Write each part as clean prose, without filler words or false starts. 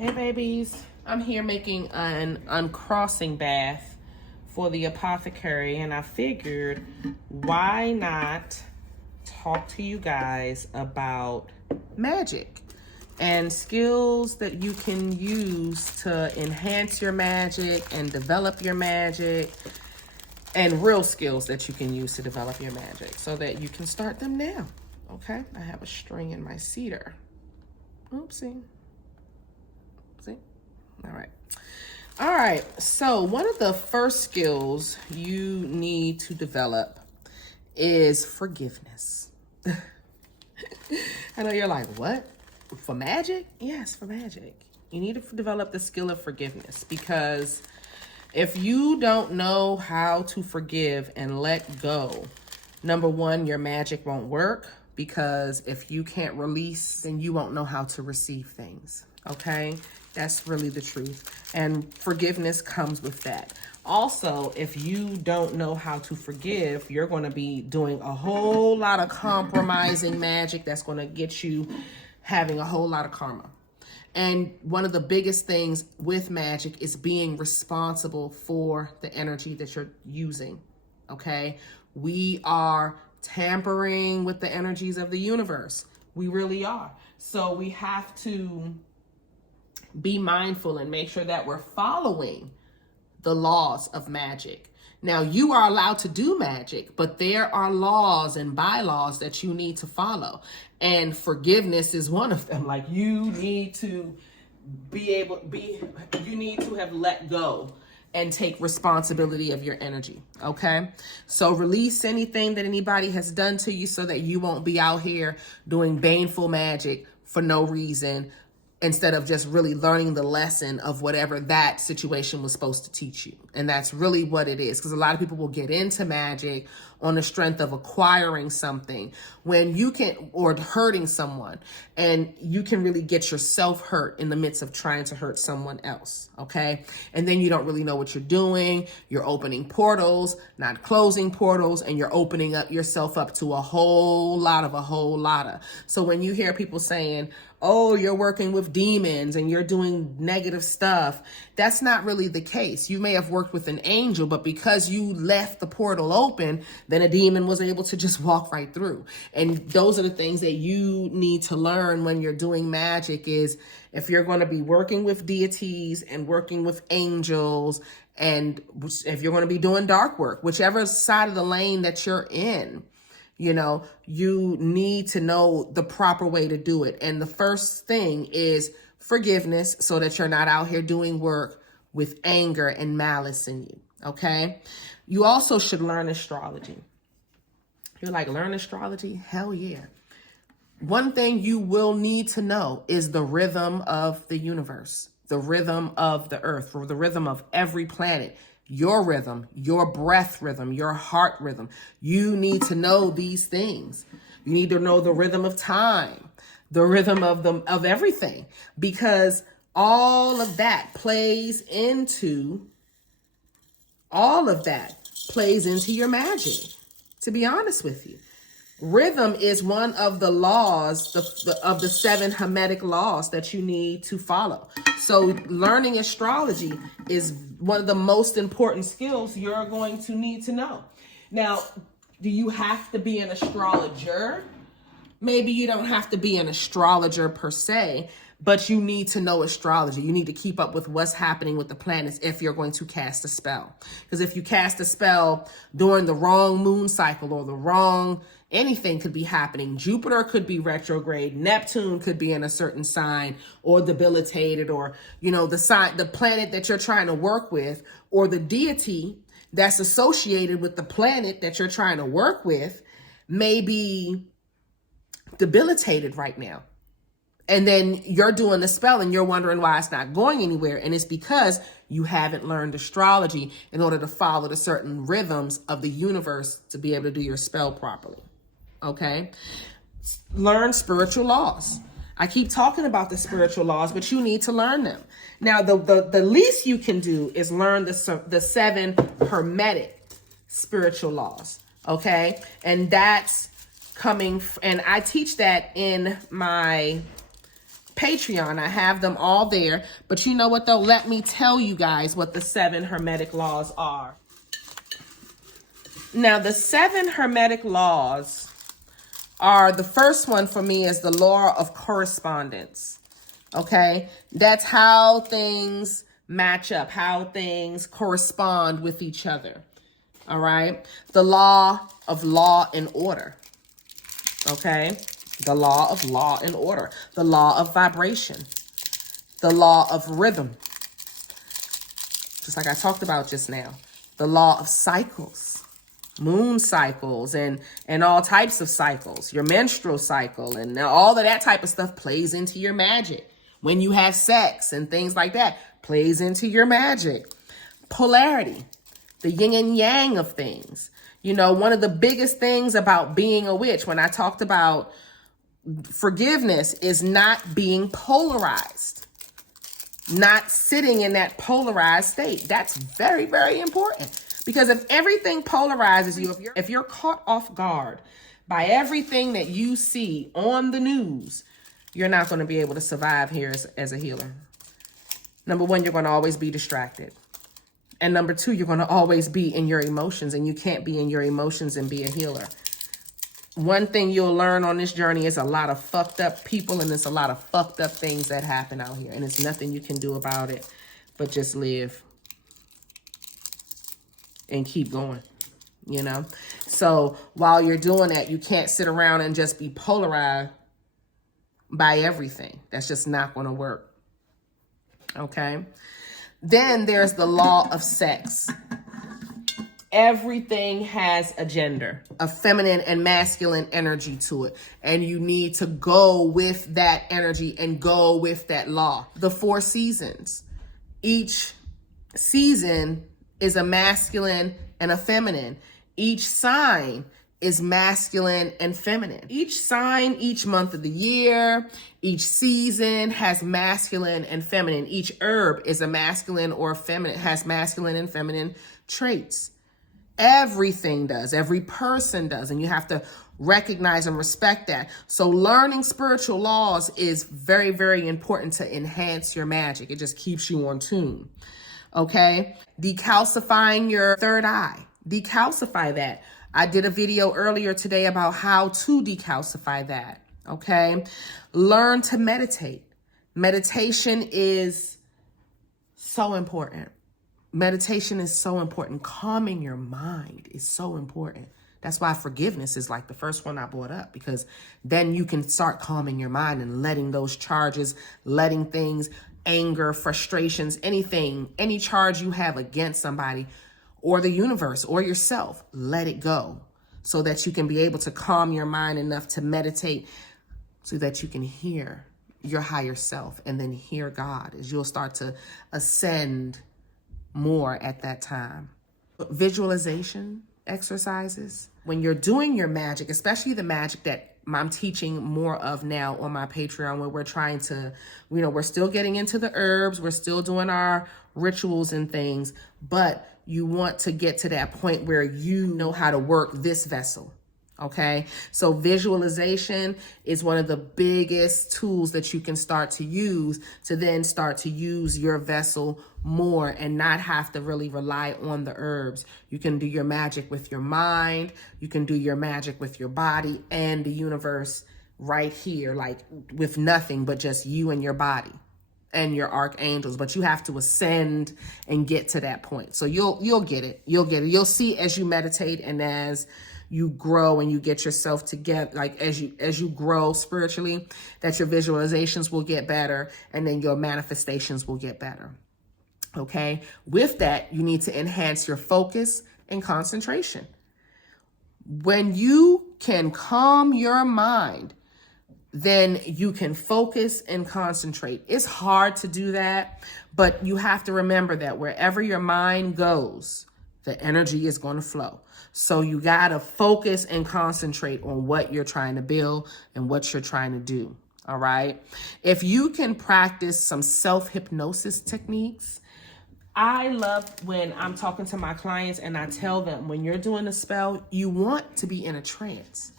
Hey babies, I'm here making an uncrossing bath for the apothecary, and I figured why not talk to you guys about magic and skills that you can use to enhance your magic and develop your magic, and real skills that you can use to develop your magic so that you can start them now. Okay, I have a string in my cedar. Oopsie. See? All right. So one of the first skills you need to develop is forgiveness. I know you're like, what? For magic? Yes, for magic. You need to develop the skill of forgiveness, because if you don't know how to forgive and let go, number one, your magic won't work, because if you can't release, then you won't know how to receive things. Okay? That's really the truth. And forgiveness comes with that. Also, if you don't know how to forgive, you're going to be doing a whole lot of compromising magic that's going to get you having a whole lot of karma. And one of the biggest things with magic is being responsible for the energy that you're using. Okay? We are tampering with the energies of the universe. We really are. So we have to be mindful and make sure that we're following the laws of magic. Now, you are allowed to do magic, but there are laws and bylaws that you need to follow. And forgiveness is one of them. Like, you need to you need to have let go and take responsibility of your energy. Okay? So release anything that anybody has done to you so that you won't be out here doing baneful magic for no reason, instead of just really learning the lesson of whatever that situation was supposed to teach you. And that's really what it is. Because a lot of people will get into magic on the strength of acquiring something when you can, or hurting someone, and you can really get yourself hurt in the midst of trying to hurt someone else. Okay. And then you don't really know what you're doing. You're opening portals, not closing portals, and you're opening up yourself up to a whole lot of. So when you hear people saying, oh, you're working with demons and you're doing negative stuff, that's not really the case. You may have worked with an angel, but because you left the portal open, then a demon was able to just walk right through. And those are the things that you need to learn when you're doing magic, is if you're going to be working with deities and working with angels, and if you're going to be doing dark work, whichever side of the lane that you're in, you know, you need to know the proper way to do it. And the first thing is forgiveness, so that you're not out here doing work with anger and malice in you. Okay. You also should learn astrology. You're like, learn astrology? Hell yeah. One thing you will need to know is the rhythm of the universe, the rhythm of the earth, or the rhythm of every planet. Your rhythm, your breath rhythm, your heart rhythm. You need to know these things. You need to know the rhythm of time, the rhythm of everything, because all of that plays into your magic, to be honest with you. Rhythm is one of the laws of the 7 Hermetic laws that you need to follow. So learning astrology is one of the most important skills you're going to need to know. Now, do you have to be an astrologer? Maybe you don't have to be an astrologer per se, but you need to know astrology. You need to keep up with what's happening with the planets if you're going to cast a spell. Because if you cast a spell during the wrong moon cycle, or the wrong, anything could be happening. Jupiter could be retrograde. Neptune could be in a certain sign or debilitated, or, you know, the planet that you're trying to work with, or the deity that's associated with the planet that you're trying to work with may be debilitated right now. And then you're doing the spell and you're wondering why it's not going anywhere. And it's because you haven't learned astrology in order to follow the certain rhythms of the universe to be able to do your spell properly. Okay? Learn spiritual laws. I keep talking about the spiritual laws, but you need to learn them. Now, the least you can do is learn the 7 Hermetic spiritual laws. Okay? And that's and I teach that in my Patreon. I have them all there. But you know what though? Let me tell you guys what the 7 hermetic laws are. Now, the 7 hermetic laws are, the first one for me is the law of correspondence. Okay? That's how things match up, how things correspond with each other. All right? The law of law and order. Okay? The law of law and order. The law of vibration. The law of rhythm. Just like I talked about just now. The law of cycles. Moon cycles and all types of cycles. Your menstrual cycle and all of that type of stuff plays into your magic. When you have sex and things like that, plays into your magic. Polarity. The yin and yang of things. You know, one of the biggest things about being a witch, when I talked about forgiveness, is not being polarized. Not sitting in that polarized state. That's very, very important. Because if everything polarizes you, if you're caught off guard by everything that you see on the news, you're not going to be able to survive here as a healer. Number one, you're going to always be distracted. And number two, you're going to always be in your emotions, and you can't be in your emotions and be a healer. One thing you'll learn on this journey is a lot of fucked up people, and there's a lot of fucked up things that happen out here, and it's nothing you can do about it but just live and keep going, you know? So while you're doing that, you can't sit around and just be polarized by everything. That's just not going to work. Okay? Then there's the law of sex. Everything has a gender, a feminine and masculine energy to it. And you need to go with that energy and go with that law. The 4 seasons. Each season is a masculine and a feminine. Each sign is masculine and feminine. Each sign, each month of the year, each season has masculine and feminine. Each herb is a masculine or feminine, has masculine and feminine traits. Everything does. Every person does. And you have to recognize and respect that. So learning spiritual laws is very, very important to enhance your magic. It just keeps you on tune. Okay? Decalcifying your third eye. Decalcify that. I did a video earlier today about how to decalcify that. Okay? Learn to meditate. Meditation is so important. Meditation is so important. Calming your mind is so important. That's why forgiveness is like the first one I brought up, because then you can start calming your mind and letting those charges, letting things, anger, frustrations, anything, any charge you have against somebody or the universe or yourself, let it go so that you can be able to calm your mind enough to meditate so that you can hear your higher self and then hear God as you'll start to ascend more at that time. Visualization exercises. When you're doing your magic, especially the magic that I'm teaching more of now on my Patreon, where we're trying to, you know, we're still getting into the herbs, we're still doing our rituals and things, but you want to get to that point where you know how to work this vessel. Okay, so visualization is one of the biggest tools that you can start to use to then start to use your vessel more and not have to really rely on the herbs. You can do your magic with your mind. You can do your magic with your body and the universe right here, like with nothing but just you and your body and your archangels. But you have to ascend and get to that point. So you'll get it. You'll get it. You'll see as you meditate and as you grow and you get yourself together, like as you grow spiritually, that your visualizations will get better and then your manifestations will get better. Okay. With that, you need to enhance your focus and concentration. When you can calm your mind, then you can focus and concentrate. It's hard to do that, but you have to remember that wherever your mind goes, the energy is going to flow. So you got to focus and concentrate on what you're trying to build and what you're trying to do. All right. If you can practice some self-hypnosis techniques, I love when I'm talking to my clients and I tell them when you're doing a spell, you want to be in a trance.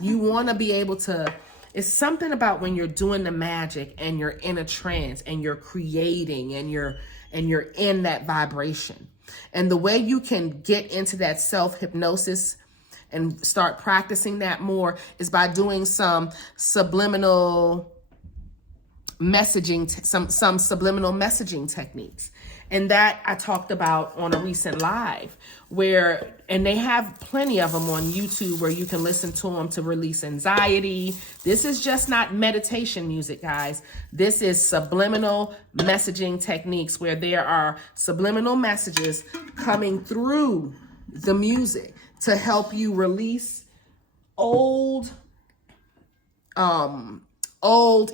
You want to be able to It's something about when you're doing the magic and you're in a trance and you're creating and you're in that vibration. And the way you can get into that self-hypnosis and start practicing that more is by doing some subliminal messaging, some subliminal messaging techniques. And that I talked about on a recent live and they have plenty of them on YouTube where you can listen to them to release anxiety. This is just not meditation music, guys. This is subliminal messaging techniques where there are subliminal messages coming through the music to help you release old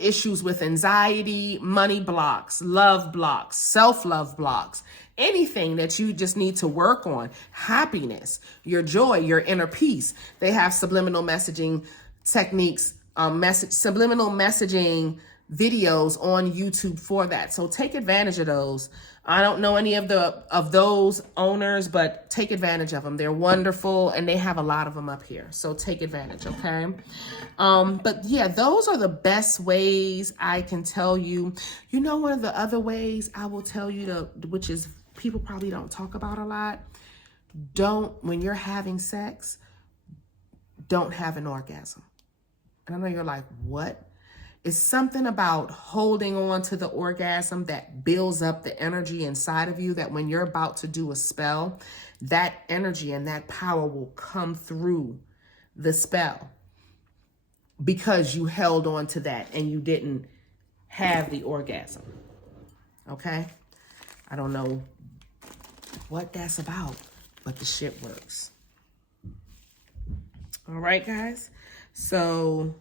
issues with anxiety, money blocks, love blocks, self-love blocks, anything that you just need to work on, happiness, your joy, your inner peace. They have subliminal messaging techniques, subliminal messaging videos on YouTube for that. So take advantage of those. I don't know any of those owners, but take advantage of them. They're wonderful, and they have a lot of them up here. So take advantage, okay? But yeah, those are the best ways I can tell you. You know, one of the other ways I will tell you, which is people probably don't talk about a lot, when you're having sex, don't have an orgasm. And I know you're like, what? It's something about holding on to the orgasm that builds up the energy inside of you, that when you're about to do a spell, that energy and that power will come through the spell because you held on to that and you didn't have the orgasm. Okay? I don't know what that's about, but the shit works. All right, guys. So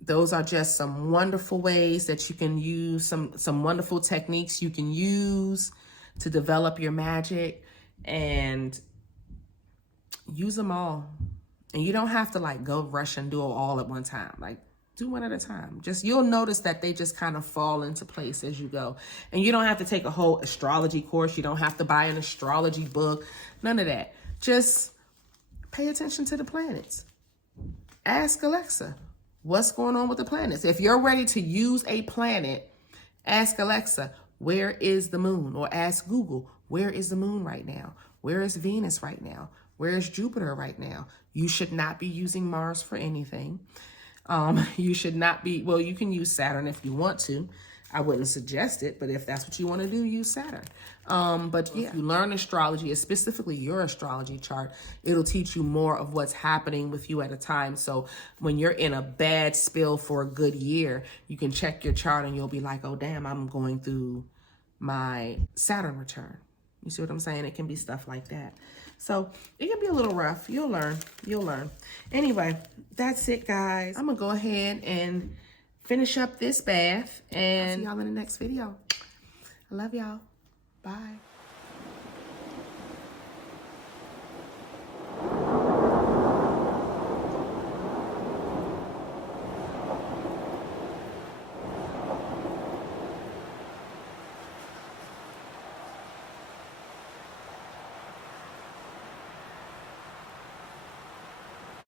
those are just some wonderful ways that you can use, some wonderful techniques you can use to develop your magic, and use them all. And you don't have to like go rush and do it all at one time. Like, do one at a time. You'll notice that they just kind of fall into place as you go. And you don't have to take a whole astrology course. You don't have to buy an astrology book. None of that. Just pay attention to the planets. Ask Alexa, what's going on with the planets? If you're ready to use a planet, ask Alexa, where is the moon? Or ask Google, where is the moon right now? Where is Venus right now? Where is Jupiter right now? You should not be using Mars for anything. You should not be, well, you can use Saturn if you want to. I wouldn't suggest it, but if that's what you want to do, use Saturn. But yeah, if you learn astrology, specifically your astrology chart, it'll teach you more of what's happening with you at a time. So when you're in a bad spill for a good year, you can check your chart and you'll be like, oh, damn, I'm going through my Saturn return. You see what I'm saying? It can be stuff like that. So it can be a little rough. You'll learn. Anyway, that's it, guys. I'm going to go ahead and finish up this bath, and I'll see y'all in the next video. I love y'all. Bye.